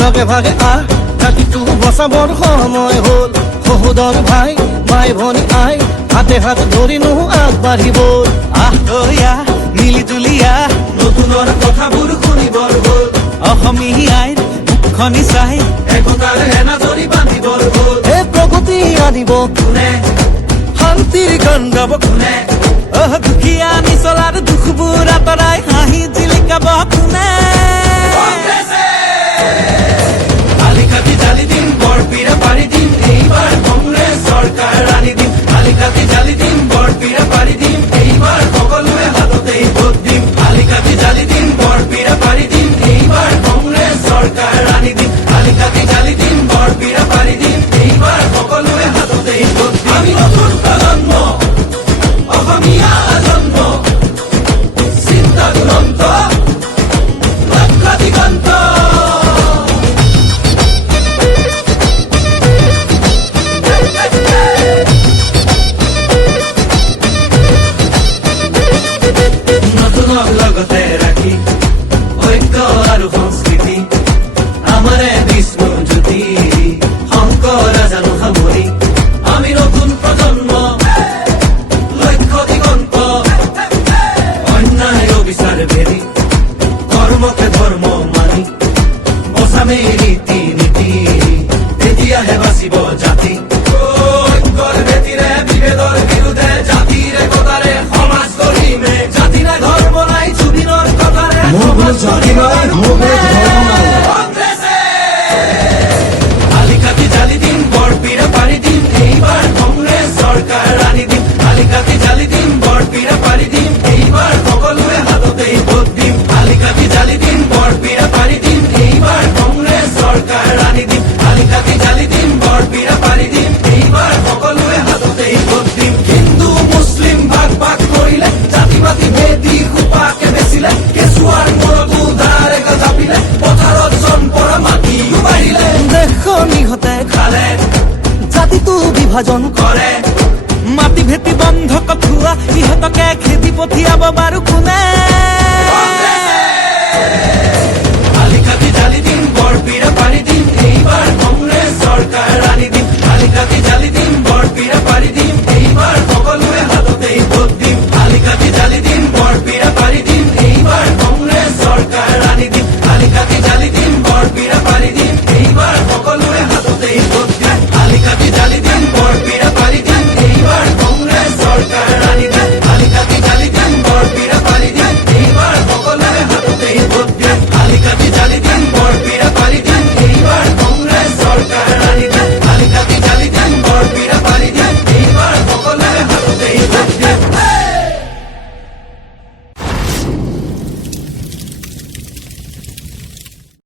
লগে ভাগে জাতিটো বচাবৰ সময় হ'ল সহোদৰ ভাই মাই ভনী আই হাতে হাত ধৰিনো আগবাঢ়িব আহয়া মিলি তুলিয়া নতুনৰ কথাবোৰ শুনিবৰ হ'ল অসমীয়াইৰ মুখনি চাই একতাৰ এনাজৰি বান্ধিবৰ হ'ল হে প্ৰগতি আনিব কোনে শান্তিৰ গান গাব কোনে দুখীয়া নিচলাৰ দুখবোৰ আঁতৰাই হাঁহি জিলিকাব কোনে আলিকাটি জালি দিম বৰপীৰা পাৰি দিম এইবাৰ কংগ্ৰেছ চৰকাৰ আনি দিম আলিকাটি জালি দিম বৰপীৰা পাৰি দিম এইবাৰ সকলোৱে হাততেই ভোট দিম আলিকাটি জালি দিম বৰপীৰা পাৰি দিম এইবাৰ কংগ্ৰেছ চৰকাৰ আনি দিম আলিকাটি জালি দিম বৰপীৰা পাৰি দিম এইবাৰ সকলোৱে হাততেই ভোট দিম আমি নতুন প্ৰজন্ম অসমীয়া জন্ম চিন্তা দুৰন্ত লক্ষ্য দিগন্ত নতুনক লগতে ৰাখি ঐক্য আৰু সংস্কৃতি আমাৰে বিষ্ণু জ্যোতি শংকৰ জানো সামৰি আমি নতুন প্ৰজন্ম লক্ষ্য দিগন্ত অন্যায় বিচাৰ ভেদি কৰ্মকে ধৰ্ম মানি বচামে ৰীতি নীতি তেতিয়াহে বাচিব জাতি ঐক্যৰ ভেটিৰে বিভেদৰ বিৰুদ্ধে জাতিৰ একতাৰে সমাজ গঢ়িমে জাতি নাই ধৰ্ম নাই জুবিনৰ কথাৰে আলিকাটি জালি দিম বৰপীৰা পাৰি দিম এইবাৰ কংগ্ৰেছ চৰকাৰ আনি দিম আলিকাটি জালি দিম বৰপীৰা পাৰি দিম এইবাৰ সকলোৱে হাততেই ভোট দিম আলিকাটি জালি দিম বৰপীৰা পাৰি দিম এইবাৰ কংগ্ৰেছ চৰকাৰ আনি দিম আলিকাটি জালি দিম বৰপীৰা পাৰি দিম এইবাৰ সকলোৱে হাততেই ভোট দিম হিন্দু মুছলিম ভাগ ভাগ কৰিলে জাতি পাতি ভেদি সোপাকে বেচিলে কেঁচুৱাৰ মূৰতো ধাৰে জাপিলে পথাৰত জন পৰা মাটিও বাঢ়িলে দেশৰ নিহতে খালে জাতিটো বিভাজন কৰে মাটি ভেটি বন্ধ কঠুৱা ইহঁতকে খেদি পঠিয়াব বাৰু কোনে